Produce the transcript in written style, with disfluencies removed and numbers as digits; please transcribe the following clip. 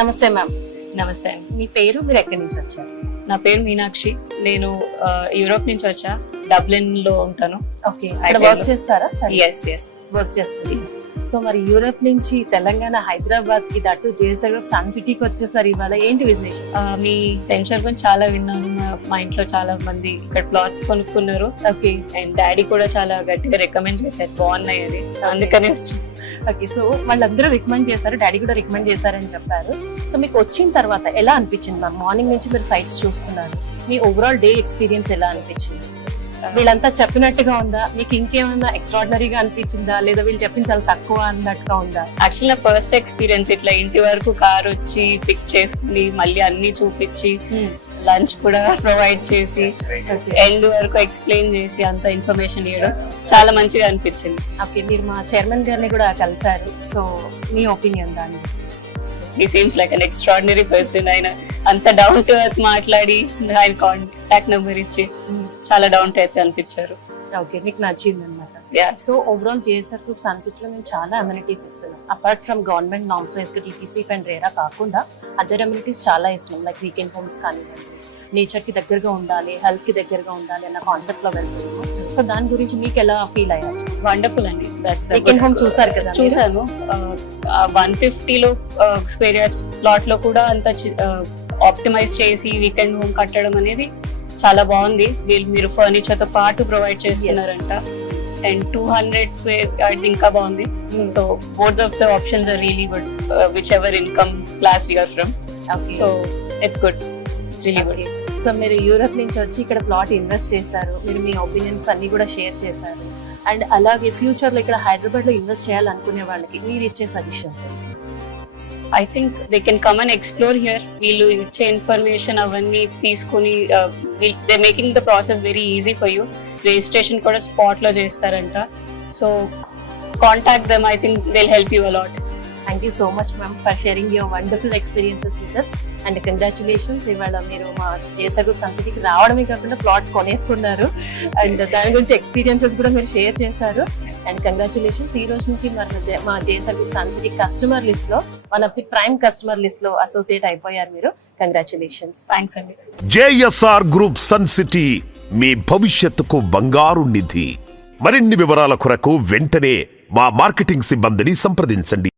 నమస్తే మ్యామ్. నమస్తే అండి. మీ పేరు, మీరు ఎక్కడి నుంచి వచ్చారు? నా పేరు మీనాక్షి. నేను యూరోప్ నుంచి వచ్చా. డబ్లిన్ లో ఉంటాను. ఓకే, ఇక్కడ వర్క్ చేస్తారా? ఎస్ ఎస్ వర్క్ చేస్తుంది. సో మరి యూరోప్ నుంచి తెలంగాణ హైదరాబాద్ కి దట్టు జేఎస్ఆర్ గ్రూప్ సన్ సిటీకి వచ్చేసారు. ఇవాళ ఏంటి విశేషం? మీ వెంచర్ గురించి చాలా విన్నాను. మా ఇంట్లో చాలా మంది ఇక్కడ ప్లాట్స్ కొనుక్కున్నారు. ఓకే అండ్ డాడీ కూడా చాలా గట్టిగా రికమెండ్ చేశారు, బాగున్నాయి అది, అందుకనే వచ్చి. ఓకే, సో వాళ్ళందరూ రికమెండ్ చేశారు, డాడీ కూడా రికమెండ్ చేశారని చెప్పారు. సో మీకు వచ్చిన తర్వాత ఎలా అనిపించింది మ్యామ్? మార్నింగ్ నుంచి మీరు సైట్స్ చూస్తున్నారు, మీ ఓవరాల్ డే ఎక్స్పీరియన్స్ ఎలా అనిపించింది? వీళ్ళంతా చెప్పినట్టుగా ఉందా, మీకు ఇంకేమైనా ఎక్స్ట్రాడినరీగా అనిపించిందా, లేదా వీళ్ళు చెప్పింది చాలా తక్కువ అన్నట్టుగా ఉందా? యాక్చువల్ నా ఫస్ట్ ఎక్స్పీరియన్స్ ఇట్లా ఇంటి వరకు కార్ వచ్చి పిక్ చేసుకుని మళ్ళీ అన్ని చూపించి లంచ్ కూడా ప్రొవైడ్ చేసి ఎండ్ వరకు ఎక్స్ప్లెయిన్ చేసి అంత ఇన్ఫర్మేషన్ ఇవ్వడం చాలా మంచిగా అనిపించింది. ఓకే, మీరు మా చైర్మన్ గారిని కూడా కలిసారు, సో మీ ఒపీనియన్ దాన్ని? He seems like an extraordinary person. ఆయన అంత డౌన్ టు ఎర్త్ మాట్లాడి ఆయన కాంటాక్ట్ నెంబర్ ఇచ్చి చాలా డౌన్ టు ఎర్త్ అనిపించారు. ఓకే, మీకు నచ్చింది అనమాట. Yeah. So overall JSR group Sun సిటీలో మేము చాలా అమ్యూనిటీస్ ఇస్తున్నాం. Apart from government norms TTC and RERA కాకుండా అదర్ అమ్యూనిటీస్ చాలా ఇస్తున్నాం. లైక్ వీకెండ్ హోమ్స్ కానివ్వండి, నేచర్ కి దగ్గరగా ఉండాలి, హెల్త్ కి దగ్గరగా ఉండాలి అన్న కాన్సెప్ట్ లో వెళ్తున్నాము. సో దాని గురించి మీకు ఎలా ఫీల్ అయ్యారు? వండర్ఫుల్ అండి. వీకెండ్ హోమ్ చూసారు కదా? చూసాను. 150 స్క్వేర్ యార్డ్స్ ప్లాట్ లో కూడా అంత ఆప్టిమైజ్ చేసి వీకెండ్ హోమ్ కట్టడం అనేది చాలా బాగుంది. మీరు ఫర్నిచర్ తో పాటు ప్రొవైడ్ చేస్తున్నారంట. అండ్ 200 స్క్వేర్ యార్డ్ ఇంకా బాగుంది. So both of the options are really good, whichever income class we are from. So it's good, really good. So మీరు యూరోప్ నుంచి వచ్చి ఇక్కడ ప్లాట్ ఇన్వెస్ట్ చేశారు, మీరు మీ ఒపీనియన్స్ అన్ని కూడా షేర్ చేశారు. అండ్ అలాగే ఫ్యూచర్ లో ఇక్కడ హైదరాబాద్ లో ఇన్వెస్ట్ చేయాలనుకునే వాళ్ళకి మీరు ఇచ్చే సజెషన్స్ ఏంటి? I think they can come and explore here. వీళ్ళు ఇచ్చే ఇన్ఫర్మేషన్ అవన్నీ తీసుకుని they making the process very easy for you. Registration కూడా స్పాట్ లో చేస్తారంట. So contact them. I think they will help you a lot. Thank you so much ma'am for sharing your wonderful experiences with us. And congratulations, ఇవాళ మీరు మా JSR group sun సిటీకి రావడమే కాకుండా plot కొనేసుకున్నారు. And దాని గురించి ఎక్స్పీరియన్సెస్ కూడా మీరు షేర్ చేశారు. And congratulations. ఈ రోజు నుంచి మా JSR group sun city customer list లో one of the prime customer list లో అసోసియేట్ అయిపోయారు మీరు. కంగ్రాచులేషన్స్. థ్యాంక్స్ అండి. జేఎస్ఆర్ గ్రూప్ సన్ సిటీ మీ భవిష్యత్తుకు బంగారు నిధి. మరిన్ని వివరాల కొరకు వెంటనే మా మార్కెటింగ్ సిబ్బందిని సంప్రదించండి.